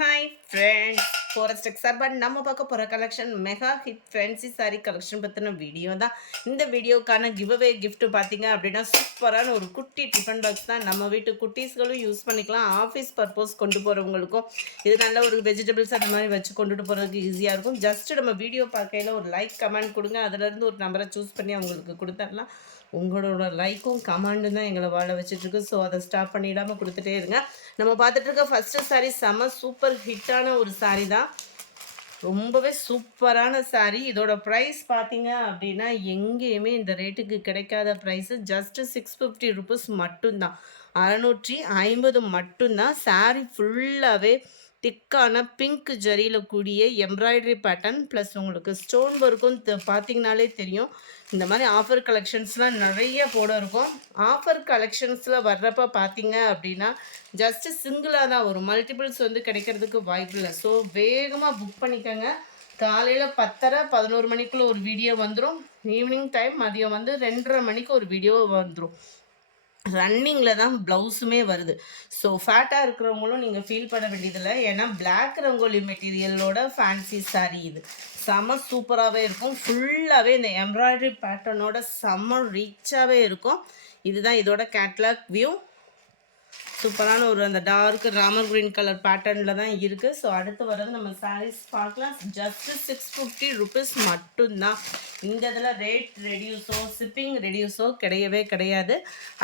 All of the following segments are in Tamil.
ஹாய் ஃப்ரெண்ட்ஸ், ஃபாரஸ்ட் எக்ஸார்பாட் நம்ம பார்க்க போகிற collection mega hit fancy sari collection பற்றின வீடியோ தான். இந்த வீடியோக்கான கிவ்அவே கிஃப்ட் பார்த்தீங்க அப்படின்னா சூப்பரான ஒரு குட்டி டிஃபன் பாக்ஸ் தான். நம்ம வீட்டு குட்டீஸ்களும் யூஸ் பண்ணிக்கலாம், ஆஃபீஸ் பர்பஸ் கொண்டு போகிறவங்களுக்கும் இது நல்ல ஒரு வெஜிடபிள்ஸ் அந்த மாதிரி வச்சு கொண்டுட்டு போகிறதுக்கு ஈஸியாக இருக்கும். ஜஸ்ட் நம்ம வீடியோ பார்க்கையில் ஒரு லைக் கமெண்ட் கொடுங்க, அதுலேருந்து ஒரு நம்பரை சூஸ் பண்ணி அவங்களுக்கு கொடுத்துடலாம். உங்களோட லைக்கும் கமெண்டும் தான் எங்களை வாழ வச்சுட்ருக்கு. ஸோ அதை ஸ்டாப் பண்ணிடாமல் கொடுத்துட்டே இருங்க. நம்ம பார்த்துட்ருக்க ஃபஸ்ட்டு சாரீ செம சூப்பர் ஹிட்டான ஒரு சாரீ தான். ரொம்பவே சூப்பரான சாரீ. இதோட ப்ரைஸ் பார்த்தீங்க அப்படின்னா எங்கேயுமே இந்த ரேட்டுக்கு கிடைக்காத ப்ரைஸு. ஜஸ்ட்டு 650 ருபீஸ் மட்டும்தான், 650 மட்டும்தான். சாரீ ஃபுல்லாகவே திக்கான பிங்க் ஜரியில் கூடிய எம்ப்ராய்டரி பேட்டர்ன் ப்ளஸ் உங்களுக்கு ஸ்டோன் ஒர்க்கும் பார்த்தீங்கனாலே தெரியும். இந்த மாதிரி ஆஃபர் கலெக்ஷன்ஸ்லாம் நிறைய போட இருக்கும். ஆஃபர் கலெக்ஷன்ஸில் வர்றப்ப பார்த்தீங்க அப்படின்னா ஜஸ்ட்டு சிங்கிளாக தான் வரும், மல்டிபிள்ஸ் வந்து கிடைக்கிறதுக்கு வாய்ப்பு இல்லை. ஸோ வேகமாக புக் பண்ணிக்கோங்க. காலையில் 10:30 11 மணிக்குள்ளே ஒரு வீடியோ வந்துடும். ஈவினிங் டைம் மதியம் வந்து 2:30 மணிக்கு ஒரு வீடியோ வந்துடும். ரன்னிங்கில் தான் ப்ளவுஸுமே வருது. ஸோ ஃபேட்டாக இருக்கிறவங்களும் நீங்கள் ஃபீல் பண்ண வேண்டியதில்லை. ஏன்னா பிளாக் ரங்கோலி மெட்டீரியலோட ஃபேன்சி சாரீ இது செம்ம சூப்பராகவே இருக்கும். ஃபுல்லாகவே இந்த எம்ப்ராய்டரி பேட்டர்னோட செம்ம ரிச்சாகவே இருக்கும். இதுதான் இதோட கேட்லாக் வியூ. சூப்பரான ஒரு அந்த டார்க் ராமர் க்ரீன் கலர் பேட்டர்னில் தான் இருக்குது. ஸோ அடுத்து வர்றது நம்ம சாரீஸ் பார்க்கலாம். ஜஸ்ட்டு 650 ருபீஸ் மட்டும்தான். இந்த இதில் ரேட் ரெடியூஸோ ஷிப்பிங் ரெடியூஸோ கிடையவே கிடையாது.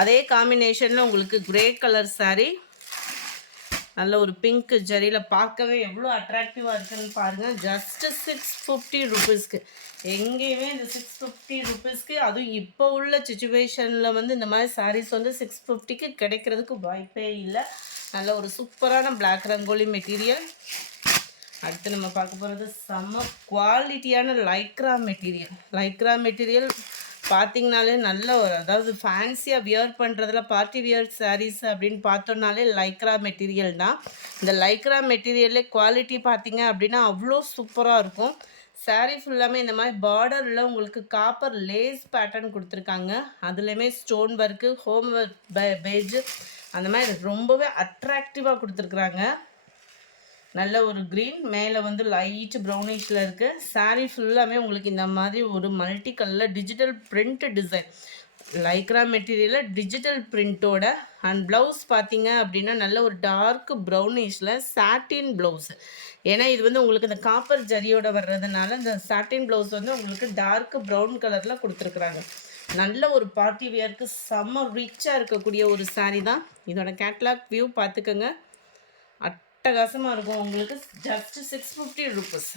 அதே காம்பினேஷனில் உங்களுக்கு கிரே கலர் சாரீ நல்ல ஒரு பிங்க் ஜரியில் பார்க்கவே எவ்வளோ அட்ராக்டிவாக இருக்குதுன்னு பாருங்கள். ஜஸ்ட்டு 650 ருபீஸ்க்கு. எங்கேயுமே இந்த 650 ருபீஸ்க்கு, அதுவும் இப்போ உள்ள சுச்சுவேஷனில் வந்து இந்த மாதிரி சாரீஸ் வந்து 650க்கு கிடைக்கிறதுக்கு வாய்ப்பே இல்லை. நல்ல ஒரு சூப்பரான பிளாக் ரங்கோலி மெட்டீரியல். அடுத்து நம்ம பார்க்க போகிறது செம்ம குவாலிட்டியான லைக்ரா மெட்டீரியல். லைக்ரா மெட்டீரியல் பார்த்திங்கனாலே நல்ல ஒரு, அதாவது ஃபேன்சியாக வியர் பண்ணுறதுல பார்ட்டி வியர் சாரீஸ் அப்படின்னு பார்த்தோன்னாலே லைக்ரா மெட்டீரியல் தான். இந்த லைக்ரா மெட்டீரியல்லே குவாலிட்டி பார்த்திங்க அப்படின்னா அவ்வளோ சூப்பராக இருக்கும். சாரீ ஃபுல்லாமே இந்த மாதிரி பார்டரில் உங்களுக்கு காப்பர் லேஸ் பேட்டர்ன் கொடுத்துருக்காங்க. அதுலேயுமே stone work, home work page அந்த மாதிரி ரொம்பவே அட்ராக்டிவாக கொடுத்துருக்குறாங்க. நல்ல ஒரு க்ரீன், மேலே வந்து லைட் ப்ரௌனிஷில் இருக்குது. சாரீ ஃபுல்லாமே உங்களுக்கு இந்த மாதிரி ஒரு மல்டி கலரில் டிஜிட்டல் பிரிண்ட் டிசைன், லைக்ரா மெட்டீரியலில் டிஜிட்டல் பிரிண்ட்டோட. அண்ட் ப்ளவுஸ் பார்த்தீங்க அப்படின்னா நல்ல ஒரு டார்க் ப்ரௌனிஷில் சாட்டின் ப்ளவுஸு. ஏன்னா இது வந்து உங்களுக்கு இந்த காப்பர் ஜரியோட வர்றதுனால இந்த சாட்டின் ப்ளவுஸ் வந்து உங்களுக்கு டார்க் ப்ரௌன் கலரில் கொடுத்துருக்குறாங்க. நல்ல ஒரு பார்ட்டி வியருக்கு செம்ம ரிச்சாக இருக்கக்கூடிய ஒரு சாரீ தான். இதோட கேட்லாக் வியூ பார்த்துக்கோங்க, அட்டகாசமாக இருக்கும் உங்களுக்கு. Just 650 rupees.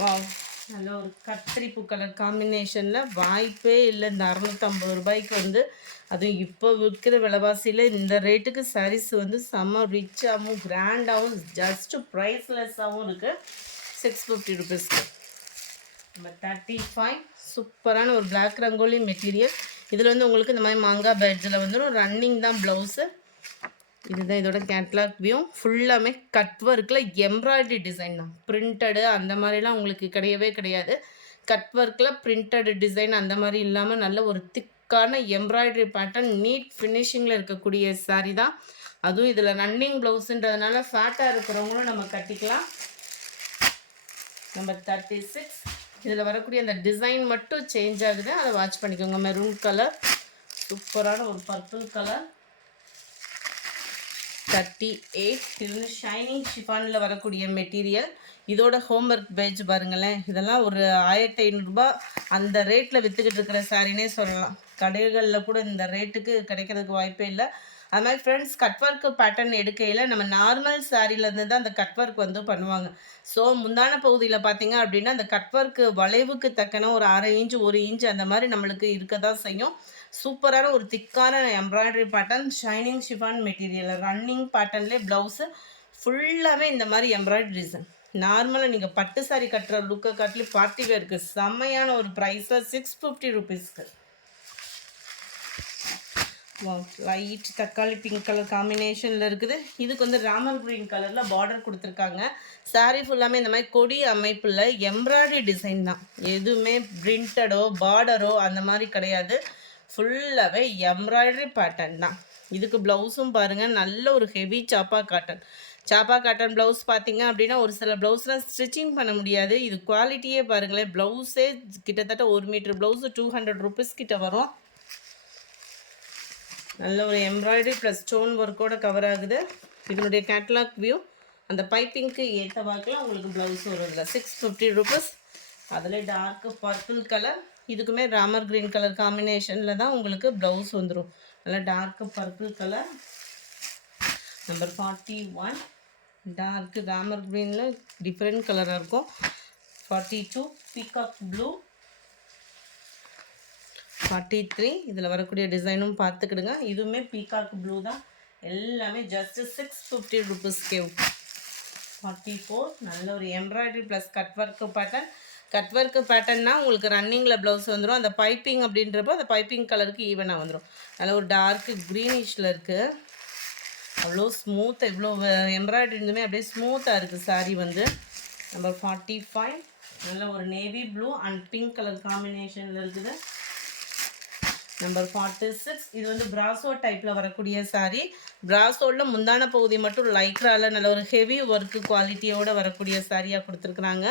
வாவ், நல்ல ஒரு கத்திரிப்பூ கலர் காம்பினேஷனில் வாய்ப்பே இல்லை இந்த 650 ரூபாய்க்கு வந்து. அதுவும் இப்போ விற்கிற விலைவாசியில் இந்த ரேட்டுக்கு சாரீஸ் வந்து செம்ம ரிச்சாகவும் கிராண்டாகவும் ஜஸ்ட்டு ப்ரைஸ்லெஸ்ஸாகவும் இருக்குது 650 ருபீஸ்க்கு. நம்ம 35 சூப்பரான ஒரு பிளாக் ரங்கோலி மெட்டீரியல். இதில் வந்து உங்களுக்கு இந்த மாதிரி மாங்கா பேட்ஜில் வந்துடும். ரன்னிங் தான் ப்ளவுஸு. இதுதான் இதோட கேட்லாக் வியூ. ஃபுல்லாமே கட் ஒர்க்கில் எம்ப்ராய்டரி டிசைன் தான், பிரிண்டடு அந்த மாதிரிலாம் உங்களுக்கு கிடையவே கிடையாது. கட் ஒர்க்கில் பிரிண்டடு டிசைன் அந்த மாதிரி இல்லாமல் நல்ல ஒரு திக்கான எம்ப்ராய்டரி பேட்டர்ன் நீட் ஃபினிஷிங்கில் இருக்கக்கூடிய சாரீ தான். அதுவும் இதில் ரன்னிங் ப்ளவுஸுன்றதுனால ஃபேட்டாக இருக்கிறவங்களும் நம்ம கட்டிக்கலாம். நம்பர் 36. இதில் வரக்கூடிய அந்த டிசைன் மட்டும் சேஞ்ச் ஆகுது, அதை வாட்ச் பண்ணிக்கோங்க. மெரூன் கலர், சூப்பரான ஒரு பர்பிள் கலர். 38. இது வந்து ஷைனிங் ஷிஃபானில் வரக்கூடிய மெட்டீரியல். இதோட ஹோம் ஒர்க் பேஜ் பாருங்களேன். இதெல்லாம் ஒரு 1500 ரூபா அந்த ரேட்டில் விற்றுக்கிட்டு இருக்கிற சாரினே சொல்லலாம். கடைகளில் கூட இந்த ரேட்டுக்கு கிடைக்கிறதுக்கு வாய்ப்பே இல்லை. அது மாதிரி ஃப்ரெண்ட்ஸ், கட் ஒர்க் பேட்டர்ன் எடுக்கையில் நம்ம நார்மல் சாரிலேருந்து தான் அந்த கட் ஒர்க் வந்து பண்ணுவாங்க. ஸோ முந்தான பகுதியில் பார்த்தீங்க அப்படின்னா அந்த கட் ஒர்க்கு வளைவுக்கு தக்கன ஒரு 1/2 இன்ச்சு 1 இன்ச்சு அந்த மாதிரி நம்மளுக்கு இருக்க தான் செய்யும். சூப்பரான ஒரு திக்கான embroidery pattern, shining chiffon material, running பேட்டர்ன்லேயே ப்ளவுஸு ஃபுல்லாகவே இந்த மாதிரி எம்ப்ராய்டரி டிசைன். நார்மலாக நீங்கள் பட்டு சாரி கட்டுற லுக்கை காட்டிலே பார்ட்டி வேருக்கு செம்மையான ஒரு ப்ரைஸில் 650 ருபீஸ்க்கு. லைட் தக்காளி பிங்க் கலர் காம்பினேஷனில் இருக்குது. இதுக்கு வந்து ராமர் க்ரீன் கலரில் பார்டர் கொடுத்துருக்காங்க. சாரீ ஃபுல்லாமே இந்த மாதிரி கொடி அமைப்பில் எம்ப்ராய்டரி டிசைன் தான், எதுவுமே பிரிண்டடோ பார்டரோ அந்த மாதிரி கிடையாது. ஃபுல்லாகவே எம்ப்ராய்டரி பேட்டர்ன் தான். இதுக்கு ப்ளவுஸும் பாருங்கள் நல்ல ஒரு ஹெவி சாப்பா காட்டன். சாப்பா காட்டன் ப்ளவுஸ் பார்த்தீங்க அப்படின்னா ஒரு சில ப்ளவுஸ்லாம் ஸ்டிச்சிங் பண்ண முடியாது. இது குவாலிட்டியே பாருங்களேன். ப்ளவுஸே கிட்டத்தட்ட 1 மீட்டர் ப்ளவுஸு 200 ருபீஸ் கிட்ட வரும். நல்ல ஒரு எம்ப்ராய்டரி ப்ளஸ் ஸ்டோன் ஒர்க்கோட கவர் ஆகுது. இதனுடைய கேட்லாக் வியூ. அந்த பைப்பிங்க்கு ஏற்ற வாக்கில் உங்களுக்கு ப்ளவுஸ் வரும். இதில் 650 ருபீஸ். அதில் டார்க்கு பர்பிள் கலர். இதுக்குமே ராமர் க்ரீன் கலர் காம்பினேஷனில் தான் உங்களுக்கு ப்ளவுஸ் வந்துடும். நல்லா dark purple colour. Number 41 dark Ramar க்ரீனில் டிஃப்ரெண்ட் கலராக இருக்கும். 42 பீகாக் ப்ளூ. 43 இதில் வரக்கூடிய டிசைனும் பார்த்துக்கிடுங்க. இதுவுமே பீகாக் ப்ளூ தான். எல்லாமே ஜஸ்ட்டு 650 ருபீஸ்க்கே. 44 நல்ல ஒரு embroidery plus cut work pattern. Cut work பேட்டர்னா உங்களுக்கு ரன்னிங்கில் ப்ளவுஸ் வந்துடும். அந்த பைப்பிங் அப்படின்றப்போ அந்த பைப்பிங் கலருக்கு ஈவனாக வந்துடும். நல்ல ஒரு டார்க்கு க்ரீனிஷில் இருக்குது. அவ்வளோ ஸ்மூத்தாக இவ்வளோ எம்ப்ராய்டரி இருந்துமே அப்படியே ஸ்மூத்தாக இருக்குது சாரீ வந்து. நம்பர் 45 நல்ல ஒரு navy blue and pink colour காம்பினேஷனில் இருக்குது. நம்பர் 46 இது வந்து பிராசோ டைப்பில் வரக்கூடிய சாரீ. பிராசோவில் முந்தான பகுதி மட்டும் லைக்ராவில் நல்ல ஒரு ஹெவி ஒர்க்கு குவாலிட்டியோடு வரக்கூடிய சாரியாக கொடுத்துருக்குறாங்க.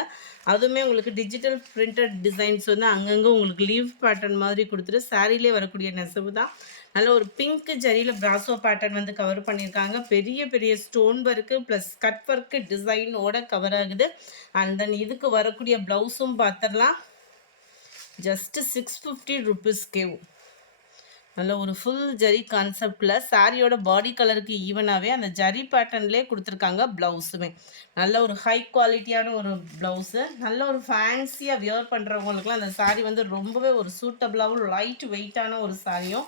அதுவுமே உங்களுக்கு டிஜிட்டல் பிரிண்டட் டிசைன்ஸ் வந்து அங்கங்கே உங்களுக்கு லீவ் பேட்டர்ன் மாதிரி கொடுத்துட்டு சாரிலே வரக்கூடிய நெசவு தான். நல்ல ஒரு பிங்க் ஜரியில் பிராசோ பேட்டர்ன் வந்து கவர் பண்ணியிருக்காங்க. பெரிய பெரிய stone work plus cut work டிசைனோட கவர் ஆகுது. அண்ட் தென் இதுக்கு வரக்கூடிய ப்ளவுஸும் பார்த்துடலாம். ஜஸ்ட்டு 650 ருபீஸ்க்கே. நல்ல ஒரு ஃபுல் ஜரி கான்செப்டில் சாரியோட பாடி கலருக்கு ஈவனாகவே அந்த ஜரி பேட்டர்ன்லேயே கொடுத்துருக்காங்க ப்ளவுஸுமே. நல்ல ஒரு ஹை குவாலிட்டியான ஒரு ப்ளவுஸு. நல்ல ஒரு ஃபேன்சியாக வியர் பண்ணுறவங்களுக்குலாம் அந்த சாரீ வந்து ரொம்பவே ஒரு சூட்டபிளாகவும் லைட் வெயிட்டான ஒரு சாரியும்.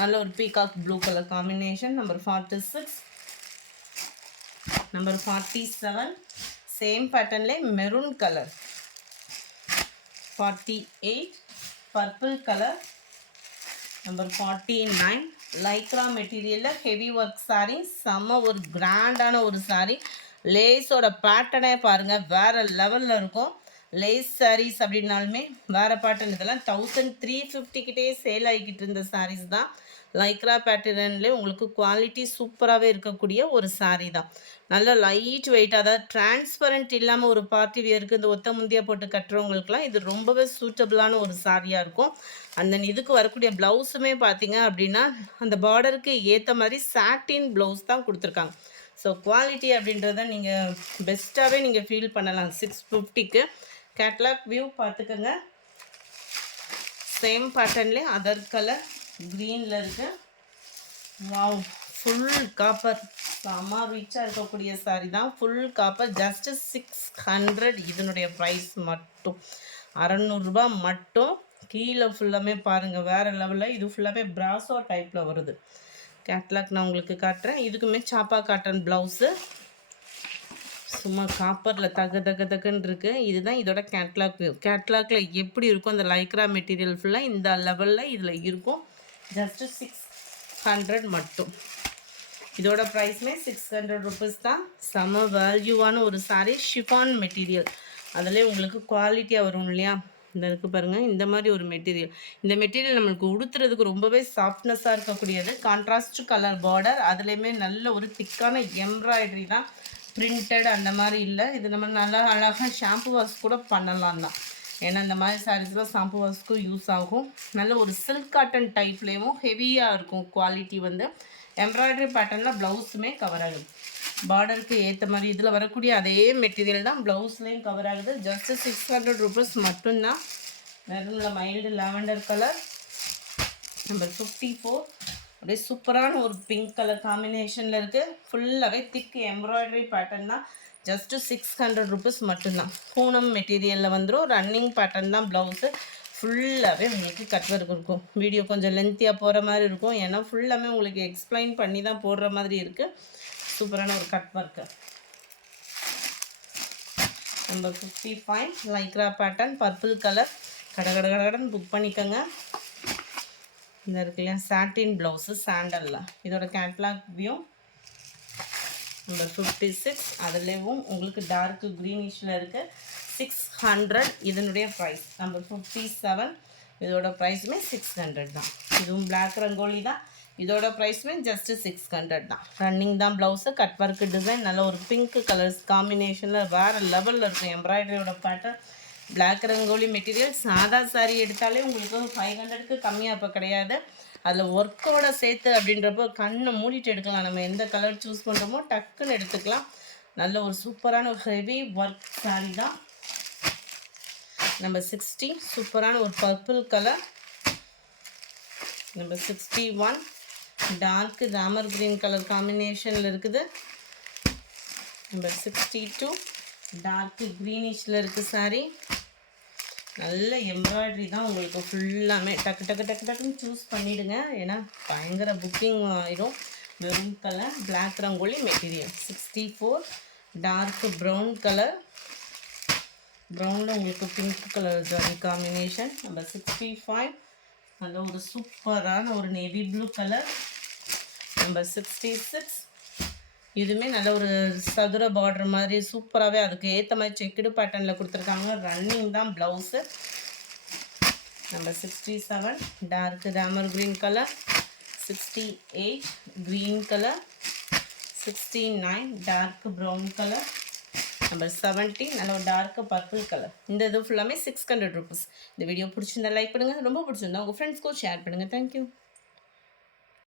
நல்ல ஒரு peacock blue colour combination. Number 46 number 47 same பேட்டர்ன்லே maroon colour. 48 purple colour. Number 49 lycra மெட்டீரியலில் ஹெவி ஒர்க் சாரீ. செம்ம ஒரு கிராண்டான ஒரு சாரீ. லேஸோட பேட்டர்னே பாருங்கள் வேறு லெவலில் இருக்கும். லேஸ் சாரீஸ் அப்படின்னாலுமே வேறு பேட்டர்ன். இதெல்லாம் 1350 கிட்டே சேல் ஆகிக்கிட்டு இருந்த சாரீஸ் தான். லைக்ரா பேட்டர்ன்லேயே உங்களுக்கு குவாலிட்டி சூப்பராகவே இருக்கக்கூடிய ஒரு சாரீ தான். நல்ல லைட் வெயிட், அதாவது டிரான்ஸ்பரண்ட் இல்லாமல் ஒரு பார்ட்டி வியருக்கு இந்த ஒத்த முந்தியாக போட்டு கட்டுறவங்களுக்குலாம் இது ரொம்பவே சூட்டபிளான ஒரு சாரியாக இருக்கும். அந்த இதுக்கு வரக்கூடிய ப்ளவுஸுமே பார்த்தீங்க அப்படின்னா அந்த பார்டருக்கு ஏற்ற மாதிரி சாட்டின் ப்ளவுஸ் தான் கொடுத்துருக்காங்க. ஸோ குவாலிட்டி அப்படின்றத நீங்கள் பெஸ்ட்டாகவே நீங்கள் ஃபீல் பண்ணலாம் 650க்கு. கேட்லாக் வியூ பார்த்துக்கோங்க. சேம் பேட்டர்ன்லேயே அதர் கலர் க்ரீனில் இருக்குது. Wow, full copper. செம்ம ரிச்சாக இருக்கக்கூடிய சாரி தான். Full copper just 600. இதனுடைய ப்ரைஸ் மட்டும் 600 ரூபா மட்டும். கீழே ஃபுல்லாமே பாருங்கள் வேறு லெவலில். இது ஃபுல்லாகவே பிராசோ டைப்பில் வருது. கேட்லாக் நான் உங்களுக்கு காட்டுறேன். இதுக்குமே சாப்பா காட்டன் ப்ளவுஸு. சும்மா காப்பரில் தகுன்னு இருக்குது. இதுதான் இதோட கேட்லாக் வியூ. கேட்லாகில் எப்படி இருக்கும் அந்த லைக்ரா மெட்டீரியல் ஃபுல்லாக இந்த லெவலில் இதில் இருக்கும். ஜஸ்ட்டு 600 மட்டும். இதோட ப்ரைஸ்மே 600 ருபீஸ் தான். செம வேல்யூவான ஒரு சாரீ. ஷிஃபான் மெட்டீரியல், அதிலே உங்களுக்கு குவாலிட்டியாக வரும் இல்லையா. இந்த இருக்குது பாருங்கள், இந்த மாதிரி ஒரு மெட்டீரியல். இந்த மெட்டீரியல் நம்மளுக்கு உடுத்துறதுக்கு ரொம்பவே சாஃப்ட்னஸாக இருக்கக்கூடியது. கான்ட்ராஸ்ட் கலர் பார்டர், அதுலேயுமே நல்ல ஒரு திக்கான எம்ப்ராய்டரி தான். பிரிண்டட் அந்த மாதிரி இல்லை. இது நம்ம நல்லா அழகாக ஷாம்பு வாஷ் கூட பண்ணலாம் தான். ஏன்னா இந்த மாதிரி சாரீஸ்லாம் ஷாம்பு வாஷ்க்கும் யூஸ் ஆகும். நல்ல ஒரு சில்க் காட்டன் டைப்லேயும் ஹெவியாக இருக்கும் குவாலிட்டி வந்து. எம்ப்ராய்டரி பேட்டர்னில் ப்ளவுஸுமே கவர் ஆகுது. பார்டருக்கு ஏற்ற மாதிரி இதில் வரக்கூடிய அதே மெட்டீரியல் தான் ப்ளவுஸ்லேயும் கவர் ஆகுது. ஜஸ்ட்டு 600 ருபீஸ் மட்டும்தான். மெரூனில் மைல்டு லாவெண்டர் கலர். நம்பர் 54 அப்படியே சூப்பரான ஒரு பிங்க் கலர் காம்பினேஷனில் இருக்குது. ஃபுல்லாகவே திக் எம்ப்ராய்டரி பேட்டர்ன் தான். ஜஸ்ட்டு 600 ருபீஸ் மட்டும்தான். பூனம் மெட்டீரியலில் வந்துடும். ரன்னிங் பேட்டர்ன் தான் ப்ளவுஸு. ஃபுல்லாகவே உங்களுக்கு கட் ஒர்க் இருக்கும். வீடியோ கொஞ்சம் லென்த்தியாக போகிற மாதிரி இருக்கும். ஏன்னா ஃபுல்லாமே உங்களுக்கு எக்ஸ்பிளைன் பண்ணி தான் போடுற மாதிரி இருக்குது. சூப்பரான ஒரு cut work. Number 55 Lycra pattern purple colour. கடகடன்னு புக் பண்ணிக்கோங்க. இந்த இருக்கு இல்லையா சாட்டின் ப்ளவுஸு சாண்டலில். இதோட கேட்லாக் வியூ. நம்பர் 56 அதுலேயும் உங்களுக்கு டார்க்கு க்ரீனிஷில் இருக்குது. 600 இதனுடைய ப்ரைஸ். நம்பர் 57 இதோட ப்ரைஸுமே 600 தான். இதுவும் பிளாக் ரங்கோலி தான். இதோட ப்ரைஸுமே ஜஸ்ட்டு 600 தான். ரன்னிங் தான் ப்ளவுஸு. கட் ஒர்க்கு டிசைன் நல்ல ஒரு பிங்க் கலர்ஸ் காம்பினேஷனில் வேறு லெவலில் இருக்கும். எம்ப்ராய்டரியோட பேட்டர்ன் பிளாக் ரங்கோலி மெட்டீரியல். சாதா சாரீ எடுத்தாலே உங்களுக்கு 500க்கு கம்மியாக இப்போ கிடையாது. அதில் ஒர்க்கோட சேர்த்து அப்படின்றப்போ கண்ணை மூடிட்டு எடுக்கலாம். நம்ம எந்த கலர் சூஸ் பண்ணுறோமோ டக்குன்னு எடுத்துக்கலாம். நல்ல ஒரு சூப்பரான ஒரு ஹெவி ஒர்க் சாரீ தான். நம்பர் 60 சூப்பரான ஒரு purple colour. Number 61 dark Ramar green colour காம்பினேஷனில் இருக்குது. நம்பர் 62 டார்க் க்ரீனிஷில் இருக்குது சாரீ. நல்ல எம்ப்ராய்டரி தான் உங்களுக்கு ஃபுல்லாமே. டக்கு டக்கு டக்கு டக்குன்னு சூஸ் பண்ணிவிடுங்க, ஏன்னா பயங்கர புக்கிங் ஆயிடும். Maroon colour black rangoli material. 64 dark brown colour. ப்ரௌனில் உங்களுக்கு pink colour zari combination. Number 65 நல்ல ஒரு சூப்பரான ஒரு நேவி ப்ளூ கலர். நம்பர் 66 இதுவுமே நல்ல ஒரு சதுர பார்டர் மாதிரி சூப்பராகவே அதுக்கு ஏற்ற மாதிரி செக்குடு பேட்டர்னில் கொடுத்துருக்காங்க. ரன்னிங் தான் blouse. Number 67 dark Ramar green colour. 68 green colour. 69 dark brown colour. Number 70 நல்ல ஒரு டார்க் பர்பிள் கலர். இந்த இது ஃபுல்லாமே 600 ருபீஸ். இந்த வீடியோ பிடிச்சிருந்தா லைக் பண்ணுங்கள், ரொம்ப பிடிச்சிருந்தா உங்கள் ஃப்ரெண்ட்ஸ்க்கும் ஷேர் பண்ணுங்கள். தேங்க்யூ.